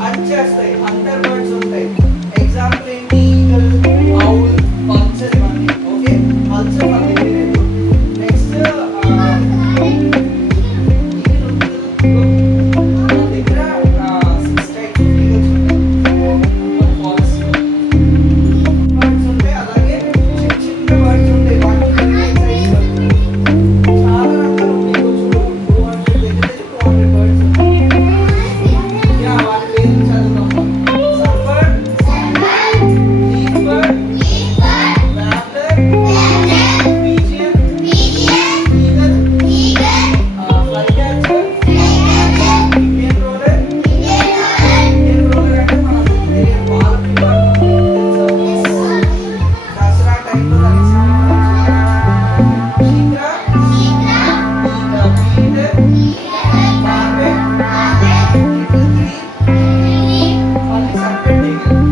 హంట్ చేస్తాయి, Hunter birds ఉంటాయి. ఎగ్జాంపుల్ ఏంటి? ఈగల్, ఔల్, పల్చర్ ఇవన్నీ. ఓకే, పల్చర్ మన దగ్గర లేదు. నెక్స్ట్ మన దగ్గర 6 టైప్స్ ఆఫ్ ఈగల్స్ ఉంటాయి ఫారెస్ట్ బర్డ్స్ ఉంటాయి. అలాగే చిన్న చిన్న బర్డ్స్ ఉంటాయి, వాటి సైజ్ చాలా రకాలు ఉంటాయి. చూడు 200 దగ్గర 200 బర్డ్స్ ఉంటాయి. యా, వాటి పేర్లు చదువుదాం. సన్బర్డ్, leaf bird, Raptor, pigeon, eagle, fly catcher, Indian roller. Indian roller అంటే మనకు తెలియని పాలపీప అంటాం. తెలుసా? దసరా టైంలో దానికి శీఘ్ర, పీటర్, బార్బే, లిటిల్ గ్రీన్, మళ్ళీ సర్పెంట్ ఈగల్.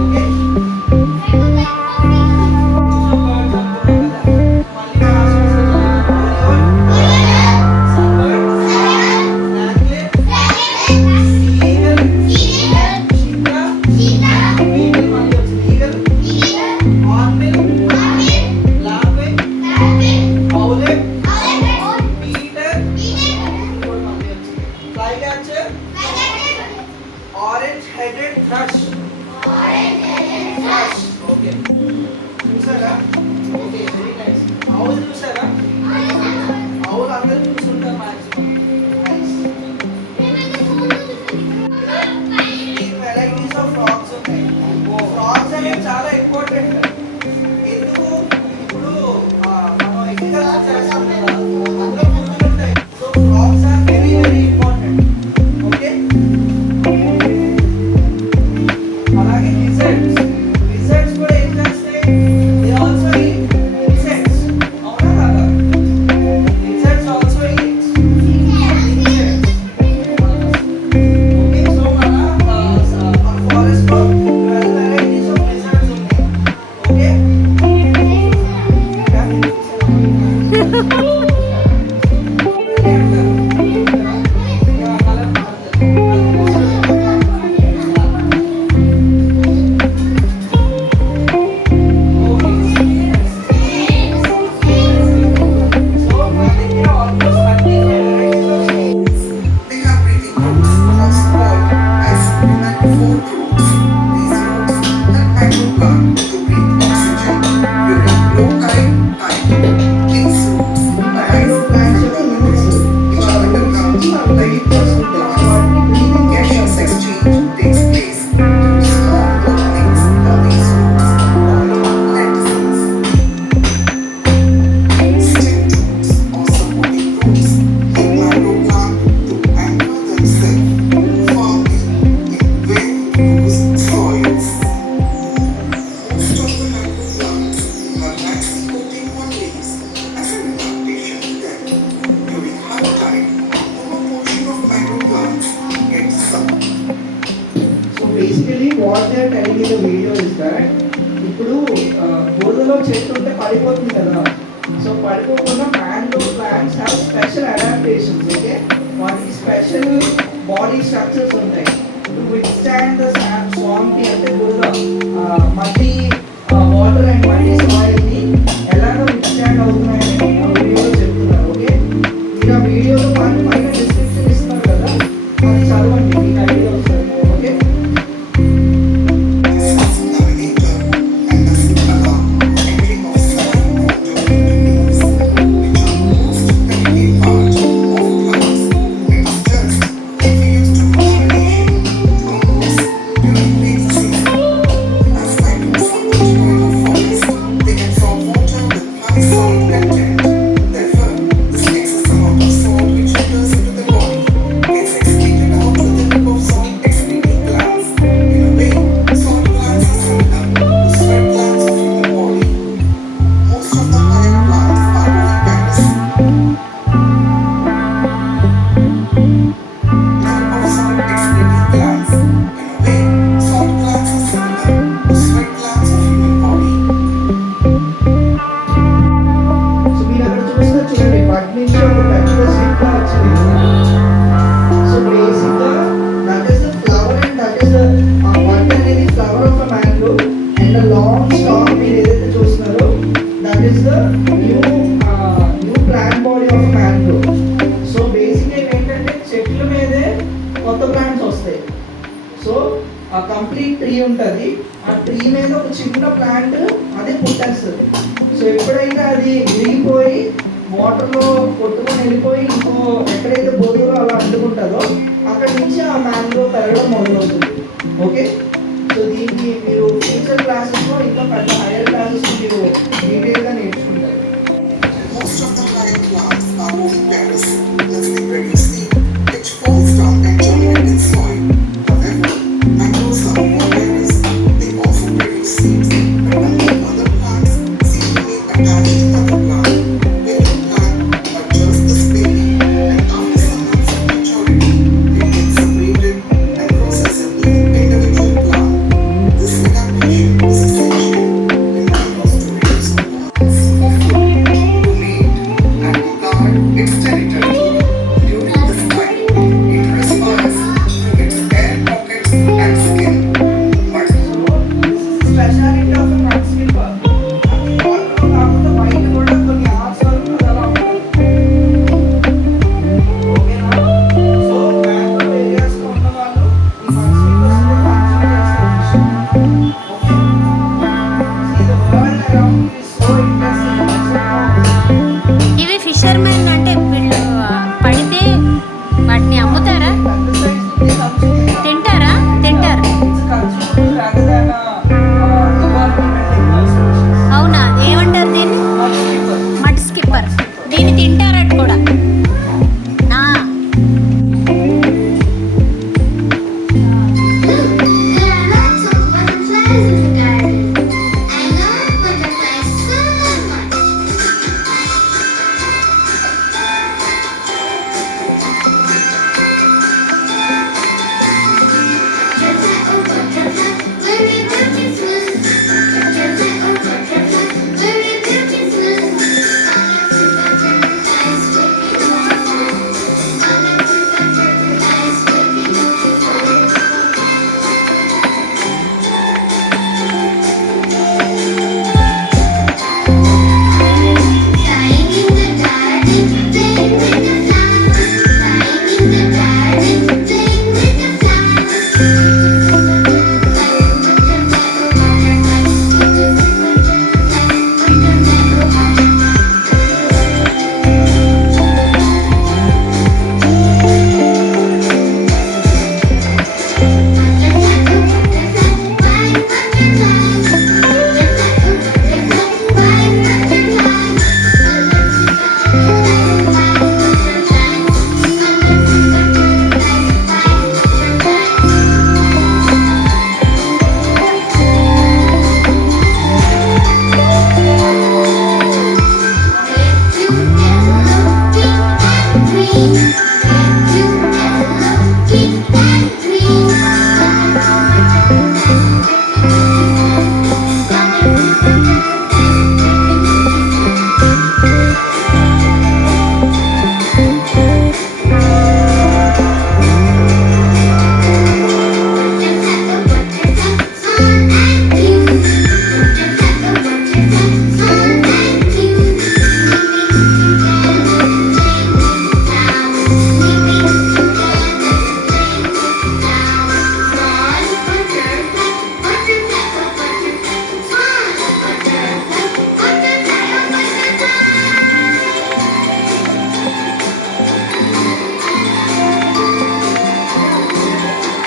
ఓకే, బర్డ్స్ అనుకున్నాం కదా. మళ్ళీ సన్బర్డ్, ర్యాట్లెట్, ఈగల్, శీఘ్ర, ఈగల్ మళ్ళీ వచ్చింది. Eagle, hornbill, longwing, owlet, peter, ఇంకోటి మళ్ళీ వచ్చింది. Flycatcher, orange headed thrush. Okay, చూసారా? Okay, very nice. ఔల్ చూసారా? ఔల్ అందరూ చూసుంటారు మాక్సిమం. నైస్. ఈ వెరైటీస్ ఆఫ్ ఫ్రాగ్స్ ఉన్నాయి. ఫ్రాగ్స్ అనేవి చాలా ఇంపార్టెంట్. ఎందుకు? ఇప్పుడు మనం అగ్రికల్చర్ చేస్తాం కదా, అందులో పురుగులు ఉంటాయి. So frogs are very very important. Okay, అలాగే లిజర్డ్స్. లిజర్డ్స్ కూడా ఏం చేస్తాయి? They also eat insects. అవునా కాదా? Lizards also eat insects. Okay, so మన ఫారెస్ట్ లో 12 వెరైటీస్ ఆఫ్ లిజర్డ్స్ ఉన్నాయి. Okay, They have breathing roots, also called as manifold roots. These roots help microplant to breathe oxygen during low tide, These roots arise as organisms which are underground. The gaseous exchange takes place through small openings of these roots called lattices. Stem roots or supporting roots help microplant to anchor themselves firmly in very loose soils. Most of the microplants have waxy coating on leaves as an adaptation to them. During high tide, a portion of microplants gets sunk. So basically what they are telling in the video is that ఇప్పుడు బురదలో చెట్టు ఉంటే పడిపోతుంది కదా. So పడిపోకుండా mangrove plants have special adaptations. Okay, వాటికి special body structures ఉంటాయి to withstand the swampy అంటే బురద, మళ్ళీ వాటర్ అండ్ మళ్ళీ సాయిల్ని ఎలాగో విత్స్టాండ్ అవుతున్నాయని ఆ వీడియోలో చెప్తున్నారు. ఓకే, మీరు ఆ వీడియోలో పాటు పైన డిస్క్రిప్షన్ ఇస్తున్నారు కదా, అది చదవండి, మీకు ఐడియా వస్తుంది. Okay, This is navigator and doesn't allow entering of soil water into leaves, which are most delicate part of plants. It is just infused to pollination almost during rainy season. As I do for the forest, new new plant body of mangrove. So బేసిక్గా ఏంటంటే చెట్ల మీదే కొత్త ప్లాంట్స్ వస్తాయి. సో ఆ complete tree ఉంటుంది, ఆ ట్రీ మీద ఒక చిన్న ప్లాంట్ అది పుట్టేస్తుంది. సో ఎప్పుడైతే అది విరిగిపోయి వాటర్లో కొట్టుకొని వెళ్ళిపోయి ఇంకో ఎక్కడైతే బోరులో అలా అంటుకుంటుందో అక్కడి నుంచి ఆ మ్యాంగ్రోవ్ పెరగడం మొదలవుతుంది. ఓకే, సో దీన్ని మీరు ఫ్యూచర్ క్లాసెస్లో ఇంకా పెద్ద హైయర్ క్లాసెస్లో మీరు డీటెయిల్గా నేర్చుకుంటారు. Most of the higher plants are oviparous, thus they produce seed, which falls down and germinate in soil. However, mangroves are oviparous, they also produce seeds, but unlike other plants, seeds remain attached to other plants. When you plant adjust this baby, and after some months of maturity, it gets separated and grows as a new individual plant. This adaptation is essential in mangroves to reduce plants for food, to mate, and to guard its territory. During this time, it respires through its air pockets and skin. But speciality of mud skipper. వాటర్లో కాకుండా బయట కూడా కొన్ని ఆర్ట్స్ వరకు అలా ఉంటుంది. ఓకేనా? So mangrove ఏరియాస్లో ఉన్న వాళ్ళు ఈ mud skippers okay. The world around is so interesting. ఇవి ఫిషర్మెన్ అంటే వీళ్ళు పడితే వాటిని అమ్ముతారా, పెద్ద సైజ్ ఉంది, కన్స్యూమర్ తింటారా? తింటారు. కన్స్యూమర్ రాదర్ దాన్ అవునా, ఏమంటారు దీన్ని? Mud skipper. Mud skipper. దీన్ని తింటారట కూడా. ఆ, There are lots of butterflies in the garden. I love butterflies so much.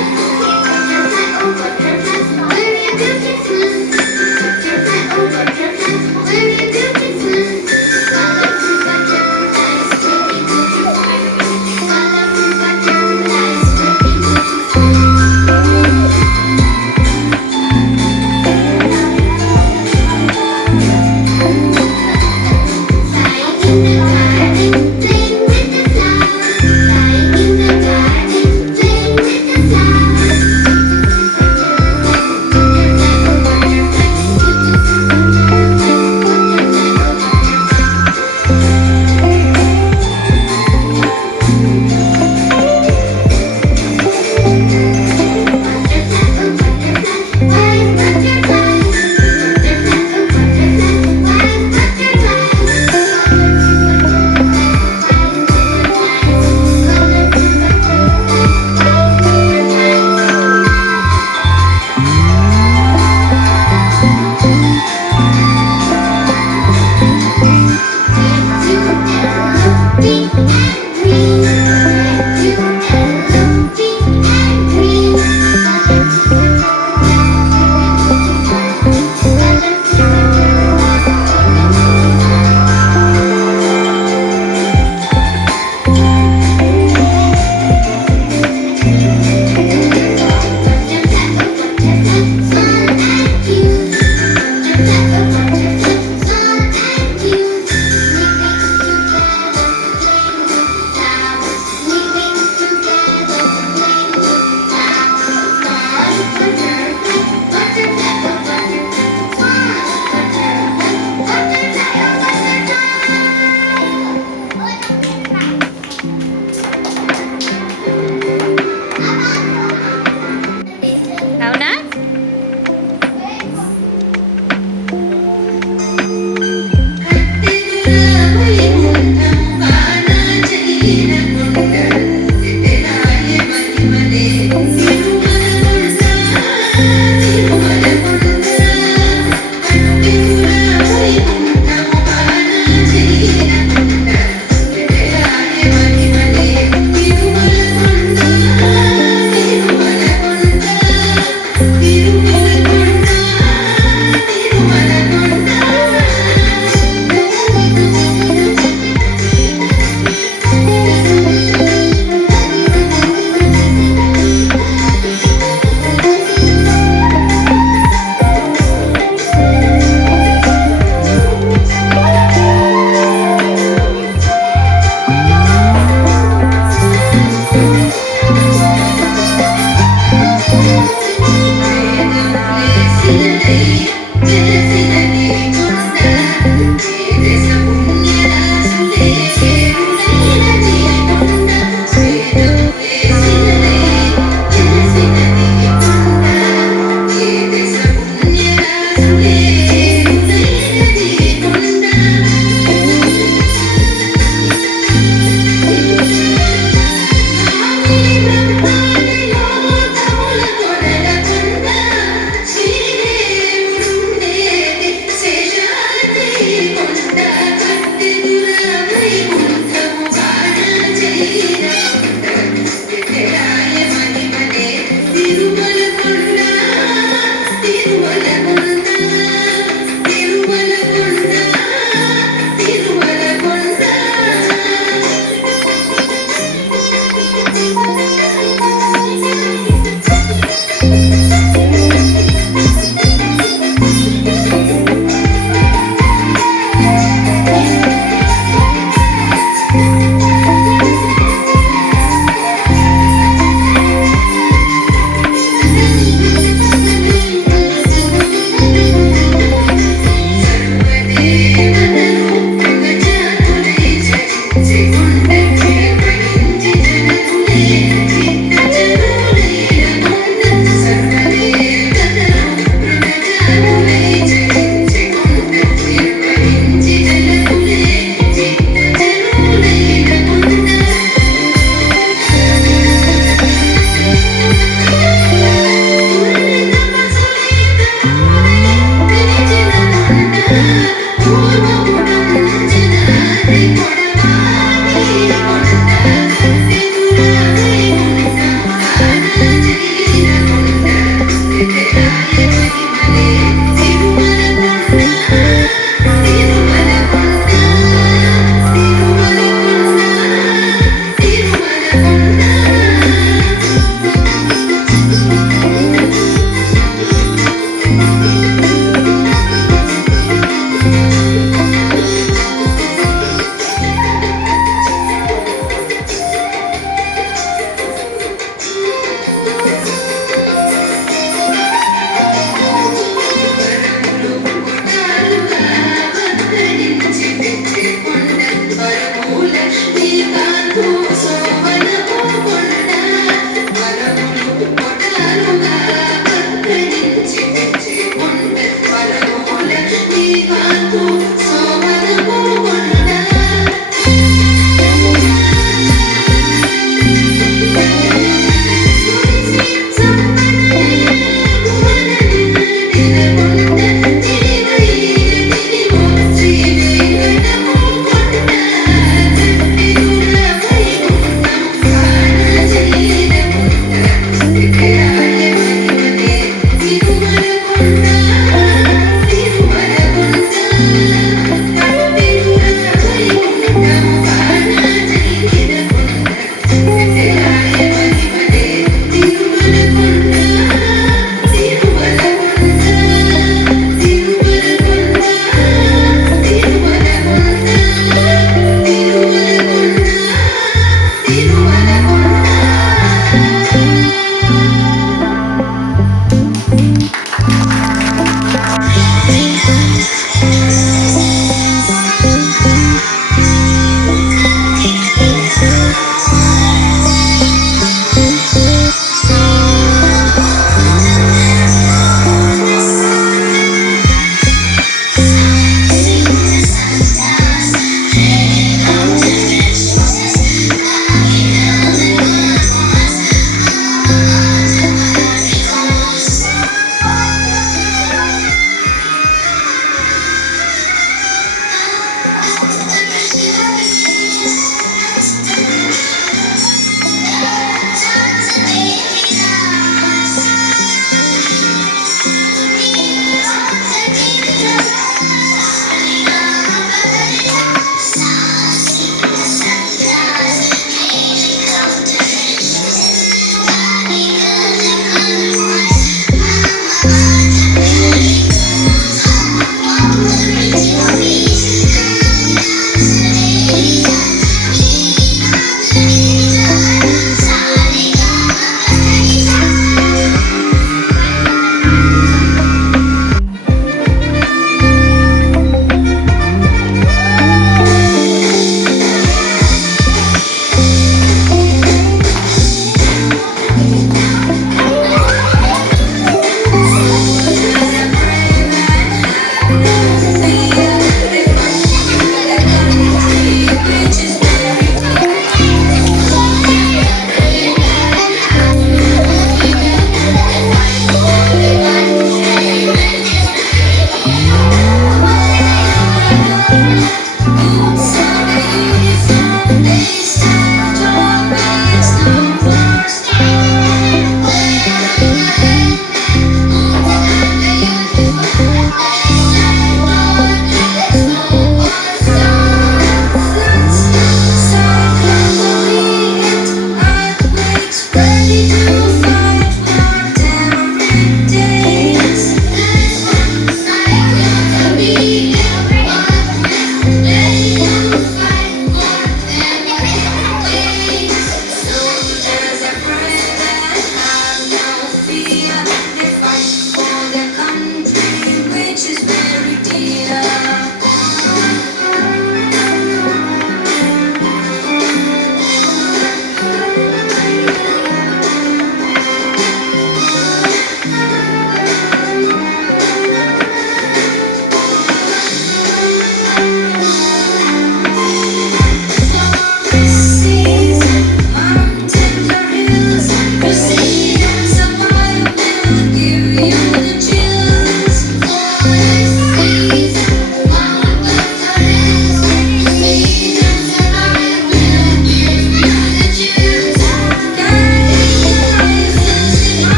Butterfly, oh butterfly, very beautiful. Butterfly, oh butterfly, very beautiful. Colorful butterflies, very beautiful. Colorful butterflies, very beautiful. Flying in the garden, playing with the flowers. Flying in the garden, playing with the flowers. Butterfly,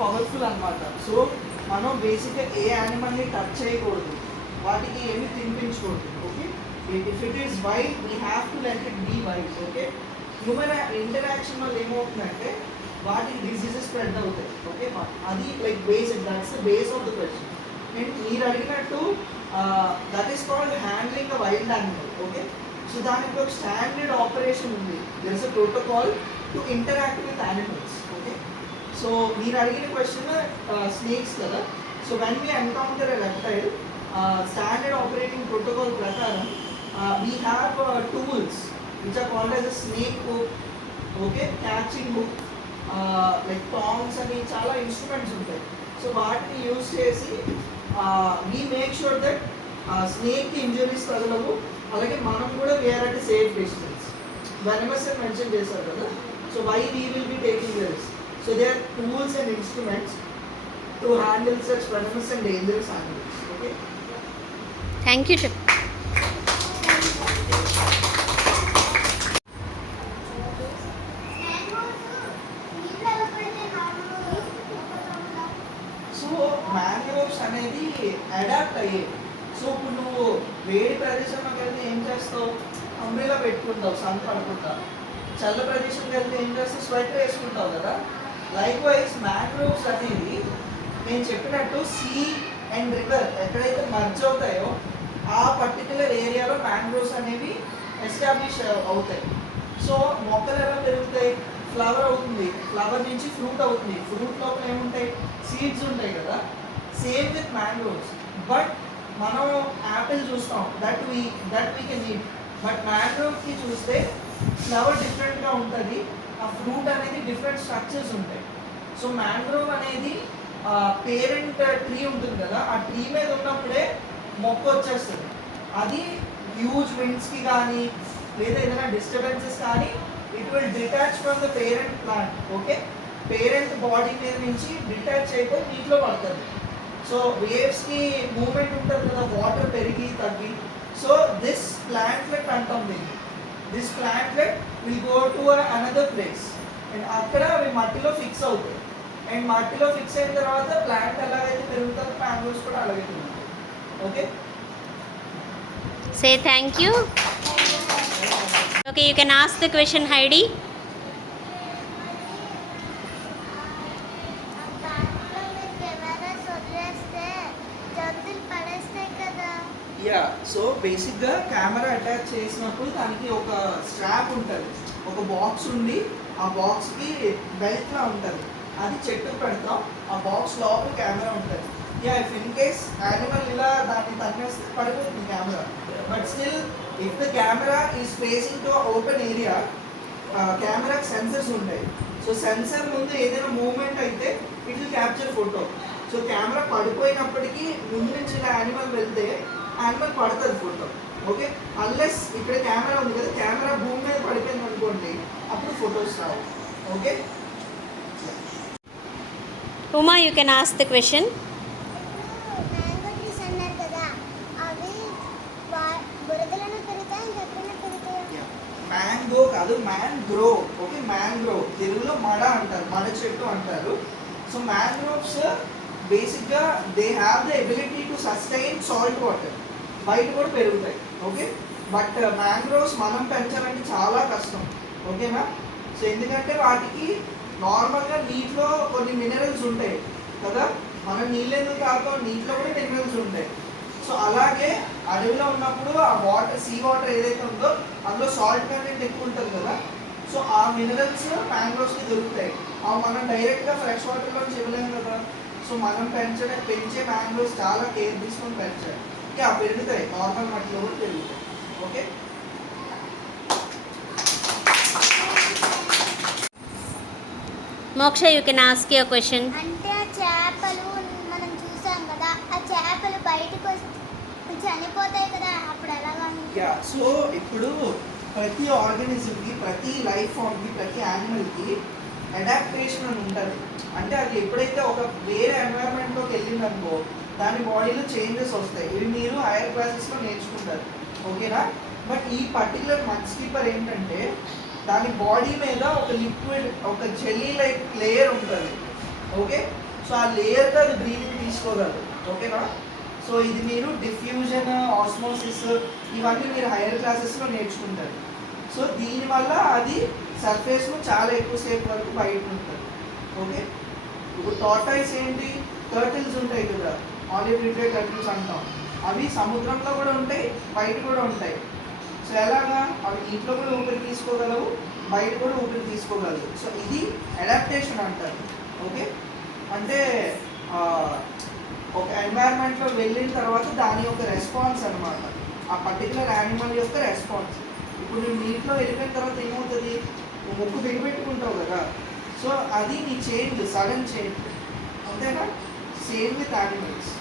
powerful అన్నమాట. So మనం బేసిక్గా ఏ యానిమల్ని touch చేయకూడదు, వాటికి ఏమి తినిపించకూడదు. Okay, if it is wild we have to let it be wild. Okay, human interaction వల్ల ఏమవుతుందంటే వాటికి డిసీజెస్ స్ప్రెడ్ అవుతాయి. ఓకే, అది like basic, that's the base of the question. And మీరు అడిగినట్టు that is called handling a wild animal. Okay, so దానికి ఒక standard operation ఉంది. There is a protocol to interact with animals. Okay, so మీరు అడిగిన question snakes కదా. So when we encounter a reptile, standard operating protocol ప్రకారం we have tools which are called as a snake hook, okay, catching hook, like tongs అని చాలా instruments ఉంటాయి. So వాటిని use చేసి we make sure that స్నేక్కి injuries తగలవు, అలాగే మనం కూడా we are at safe distance. Venomous అని మెన్షన్ చేశారు కదా. So why we will be taking the risk? So they are tools and instruments to handle such venomous and dangerous animals. Okay, thank you చెప్పు. So mangroves అనేది adapt అయ్యాయి. సో ఇప్పుడు నువ్వు వేడి ప్రదేశంలోకి వెళ్తే ఏం చేస్తావు? అంబ్రెలా పెట్టుకుంటావు సన్ పడకుండా. చల్ల ప్రదేశంకి వెళ్తే ఏం చేస్తావు? స్వెటర్ వేసుకుంటావు కదా. లైక్ వైజ్ మ్యాంగ్రోవ్స్ అనేది నేను చెప్పినట్టు సీ అండ్ రివర్ ఎక్కడైతే మర్జ్ అవుతాయో ఆ పర్టికులర్ ఏరియాలో మ్యాంగ్రోవ్స్ అనేవి ఎస్టాబ్లిష్ అవుతాయి. సో మొక్కలు ఎలా పెరుగుతాయి? ఫ్లవర్ అవుతుంది, ఫ్లవర్ నుంచి ఫ్రూట్ అవుతుంది, ఫ్రూట్ లోపల ఏముంటాయి? సీడ్స్ ఉంటాయి కదా. Same with mangroves. బట్ మనం యాపిల్ చూస్తాం, that we can eat. But మ్యాంగ్రోవ్కి చూస్తే ఫ్లవర్ డిఫరెంట్గా ఉంటుంది, ఆ ఫ్రూట్ అనేది డిఫరెంట్ స్ట్రక్చర్స్ ఉంటాయి. సో మ్యాంగ్రోవ్ అనేది పేరెంట్ ట్రీ ఉంటుంది కదా, ఆ ట్రీ మీద ఉన్నప్పుడే మొక్క వచ్చేస్తుంది. అది హ్యూజ్ విండ్స్కి కానీ లేదా ఏదైనా డిస్టర్బెన్సెస్ కానీ it will detach from the parent plant. Okay, parent body మీద నుంచి డిటాచ్ అయిపోయి నీటిలో పడుతుంది. సో వేవ్స్కి మూమెంట్ ఉంటుంది కదా, వాటర్ పెరిగి తగ్గి. సో దిస్ ప్లాంట్లెట్ అంటాం దీన్ని. This plantlet will go to another place and అక్కడ అవి మట్టిలో ఫిక్స్ అవుతాయి. అండ్ మట్టిలో ఫిక్స్ అయిన తర్వాత ప్లాంట్ ఎలాగైతే పెరుగుతుందో మ్యాంగ్రోవ్స్ కూడా అలాగే పెరుగుతాయి. Okay, Say thank you. Okay, you can ask the question, Heidi. Yeah, so బేసిక్గా కెమెరా అటాచ్ చేసినప్పుడు దానికి ఒక స్ట్రాప్ ఉంటుంది, ఒక బాక్స్ ఉండి ఆ బాక్స్కి బెల్ట్లా ఉంటుంది. అది చెట్టుకు పెడతాం, ఆ బాక్స్ లోపల కెమెరా ఉంటుంది. Yeah, if in case animal ఇలా దాన్ని తన్నేస్తే పడిపోతుంది camera. But still if the camera is facing to open area, కెమెరాకి సెన్సర్స్ ఉంటాయి. సో సెన్సర్ ముందు ఏదైనా మూవ్మెంట్ అయితే it will capture photo. So camera పడిపోయినప్పటికీ ముందు నుంచి ఇలా యానిమల్ వెళ్తే యానిమల్ పడుతుంది ఫోటో. ఓకే, అన్లెస్ ఇక్కడ కెమెరా ఉంది కదా, కెమెరా భూమి మీద పడిపోయింది అనుకోండి, అప్పుడు ఫొటోస్ రావు. Okay, Uma, you can ask the question. Mango కాదు, మ్యాంగ్రోవ్. ఓకే, మ్యాంగ్రోవ్ తెలుగులో మడ అంటారు, మడ చెట్టు అంటారు. సో మ్యాంగ్రోవ్స్ బేసిక్గా they have the ability to sustain salt water, బయట కూడా పెరుగుతాయి. ఓకే, బట్ మ్యాంగ్రోవ్స్ మనం పెంచాలంటే చాలా కష్టం. ఓకేనా? సో ఎందుకంటే వాటికి నార్మల్గా నీటిలో కొన్ని మినరల్స్ ఉంటాయి కదా, మనం నీళ్ళు ఎందుకు తాగుతాం, నీటిలో కూడా మినరల్స్ ఉంటాయి. సో అలాగే అడవిలో ఉన్నప్పుడు ఆ వాటర్, సీ వాటర్ ఏదైతే ఉందో అందులో సాల్ట్ కంటెంట్ ఎక్కువ ఉంటుంది కదా. సో ఆ మినరల్స్ మ్యాంగ్రోవ్స్కి దొరుకుతాయి. అవి మనం డైరెక్ట్గా ఫ్రెష్ వాటర్లో ఇవ్వలేము కదా. సో మనం పెంచే మ్యాంగ్రోవ్స్ చాలా కేర్ తీసుకొని పెంచాలి. ఇంకా పెరుగుతాయి, నార్మల్ మట్టిలో కూడా పెరుగుతాయి. Okay, Moksha, you can ask your question. అంటే ఆ చేపలు మనం చూసాం కదా, ఆ చేపలు బయటకు చనిపోతాయి కదా, అప్పుడు ఎలాగా? యా, సో ఇప్పుడు ప్రతి ఆర్గానిజంకి, ప్రతి లైఫ్ ఫామ్కి, ప్రతి యానిమల్కి అడాప్టేషన్ అని ఉంటుంది. అంటే అది ఎప్పుడైతే ఒక వేరే ఎన్వైరన్మెంట్లోకి వెళ్ళిందనుకో దాని బాడీలో చేంజెస్ వస్తాయి. ఇవి మీరు హైయర్ క్లాసెస్లో నేర్చుకుంటారు. ఓకేనా? బట్ ఈ పర్టికులర్ మడ్ స్కిప్పర్ ఏంటంటే దాని బాడీ మీద ఒక లిక్విడ్, ఒక జెల్లీ లైక్ లేయర్ ఉంటుంది. ఓకే, సో ఆ లేయర్తో అది బ్రీతింగ్ తీసుకోగలదు. ఓకేనా? సో ఇది మీరు డిఫ్యూజన్, ఆస్మోసిస్ ఇవన్నీ మీరు హైయర్ క్లాసెస్లో నేర్చుకుంటారు. సో దీనివల్ల అది సర్ఫేస్లో చాలా ఎక్కువసేపు వరకు బయట ఉంటుంది. ఓకే, ఇప్పుడు టార్టాయిస్ ఏంటి, టర్టిల్స్ ఉంటాయి కదా, ఆలివ్ రిడ్లే టర్టిల్స్ అంటాం. అవి సముద్రంలో కూడా ఉంటాయి, బయట కూడా ఉంటాయి. సో ఎలాగా, అవి ఇంట్లో కూడా ఊపిరి తీసుకోగలవు, బయట కూడా ఊపిరి తీసుకోగలవు. సో ఇది అడాప్టేషన్ అంటారు. ఓకే, అంటే ఒక ఎన్వైర్న్మెంట్లో వెళ్ళిన తర్వాత దాని యొక్క రెస్పాన్స్ అనమాట, ఆ పర్టికులర్ యానిమల్ యొక్క రెస్పాన్స్. ఇప్పుడు నువ్వు నీటిలో వెళ్ళిపోయిన తర్వాత ఏమవుతుంది, నువ్వు ముక్కు బిగిపెట్టుకుంటావు కదా, సో అది నీ చేంజ్, సడన్ చేంజ్. అంతేనా? Same with animals.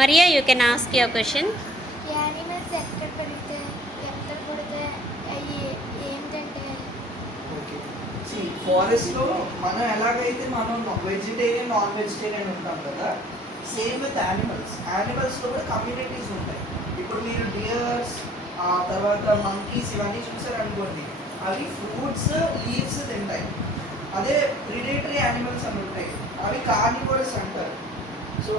Maria, you can ask your question. Animals ఎక్కడ పెరుగుతాయి, ఎక్కడ పుడతాయి, అవి ఏంటంటే ఓకే ఫారెస్ట్లో మనం ఎలాగైతే మనం వెజిటేరియన్ నాన్ వెజిటేరియన్ ఉంటాం కదా, సేమ్ విత్ యానిమల్స్లో కూడా కమ్యూనిటీస్ ఉంటాయి. ఇప్పుడు మీరు డియర్స్ తర్వాత మంకీస్ ఇవన్నీ చూసారనుకోండి, అవి ఫ్రూట్స్ లీవ్స్ తింటాయి. అదే ప్రిడేటరీ యానిమల్స్ అని ఉంటాయి, అవి కార్నివోరస్ అంటారు. సో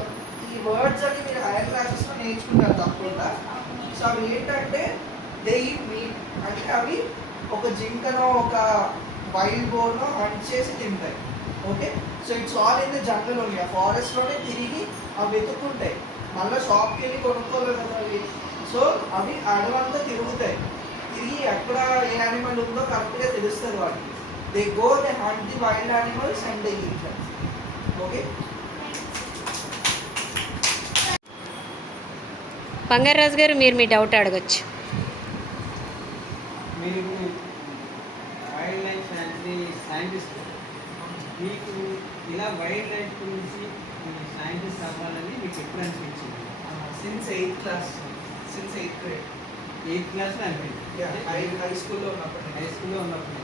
ఈ వర్డ్స్ అన్ని మీరు హైయర్ క్లాసెస్లో నేర్చుకుంటారు తప్పకుండా. సో అవి ఏంటంటే దే ఈట్ మీట్, అంటే అవి ఒక జింకనో ఒక వైల్డ్ బోర్నో హంట్ చేసి తింటాయి. Okay, so it's all in the jungle only. ఆ ఫారెస్ట్లోనే తిరిగి అవి వెతుక్కుంటాయి, మళ్ళీ షాప్కి వెళ్ళి కొనుక్కోలేదు కదా అవి. సో అవి అడవంతా తిరుగుతాయి, తిరిగి ఎక్కడ ఏ యానిమల్ ఉందో కరెక్ట్గా తెలుస్తుంది వాటికి. They go, they hunt the wild animals and they eat them. Okay, Bangaraju garu, మీరు మీ డౌట్ అడగొచ్చు. మీరు వైల్డ్ లైఫ్ శాంక్చురీ సైంటిస్ట్, మీకు ఇలా వైల్డ్ లైఫ్ గురించి సైంటిస్ట్ అవ్వాలని మీకు ఎప్పుడు అనిపించింది? Since 8th class, since 8th grade. 8th క్లాస్లో అనిపించింది? హై స్కూల్లో ఉన్నప్పుడు. హై స్కూల్లో ఉన్నప్పుడు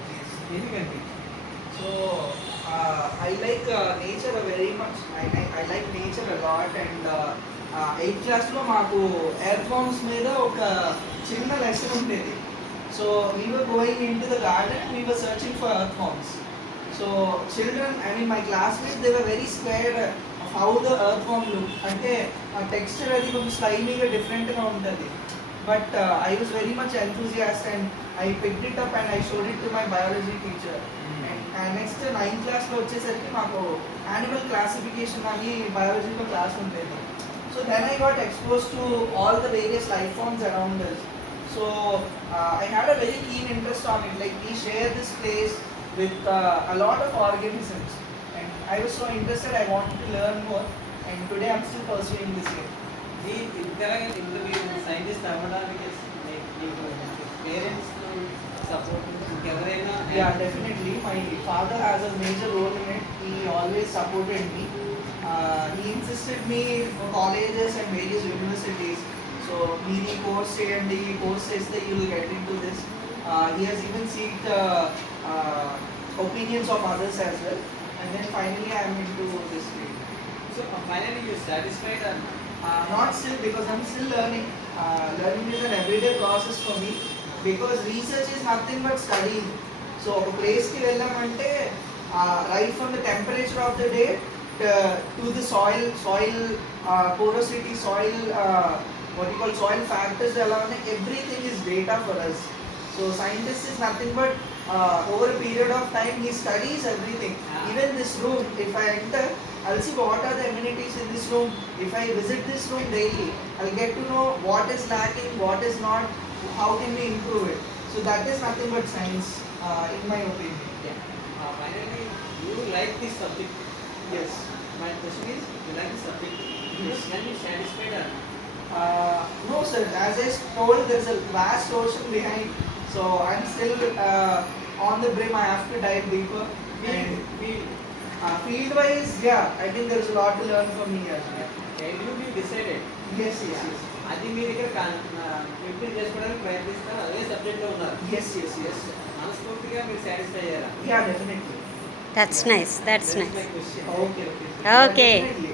ఎందుకు అనిపించింది? So I like nature very much. I like nature a lot, and 8th classలో మాకు ఎర్త్ వార్మ్స్ మీద ఒక చిన్న లెసన్ ఉండేది. So we were going into the garden, we were searching for earthworms. So children, I mean my classmates, they were very scared of how the earthworm looked. అంటే ఆ టెక్స్చర్ అది కొంచెం స్లైమీగా డిఫరెంట్గా ఉంటుంది. But I was very much enthusiastic and I picked it up and I showed it to my biology teacher. And next 9th క్లాస్లో వచ్చేసరికి మాకు animal classification అని బయాలజీలో క్లాస్ ఉండేది. So then I got expose to all the various life forms around us. So I had a very keen interest on it. Like we share this place with a lot of organisms, and I was so interested. I wanted to learn more, and today I'm still pursuing this way. ఇంత మీరు సైంటిస్ట్ అవ్వడానికి మీకు parents support ఇంకెవరైనా? Yeah, definitely. My father has a major role in it. He always supported me. He insisted me for colleges and various universities. So, meaning course A and the course says that you will get into this. He has even sought opinions of others as well. And then finally I am into this field. So finally you satisfied? Not still, because I'm still learning. Learning is an everyday process for me, because research is nothing but studying. So ఒక ప్లేస్కి వెళ్ళామంటే right from the temperature of the day to the soil porosity, what you call soil factors ఎలా ఉన్నాయి, everything is data for us. So scientist is nothing but over a period of time he studies everything. Even this room, if I enter, I'll see what are the amenities in this room. If I visit this room daily, I'll get to know what is lacking, what is not, how can we improve it. So that is nothing but science, in my opinion. Finally, you like this subject? Yes. My question is, you like the subject? Yes. Can you satisfied or not? No sir, as I told, there's a vast ocean behind. So I'm still on the brim. I have to dive deeper. And field wise, yeah, I think there's a lot to learn for me as well. Can you be decided? Yes. అది మీ దగ్గర ప్రిపేర్ చేసుకోవడానికి ప్రయత్నిస్తారు, అదే సబ్జెక్ట్లో ఉన్నారు. Yes. మనస్ఫూర్తిగా మీరు సాటిస్ఫై అయ్యారా? Yeah, definitely. That's nice. That is my question. Okay. Okay. Definitely.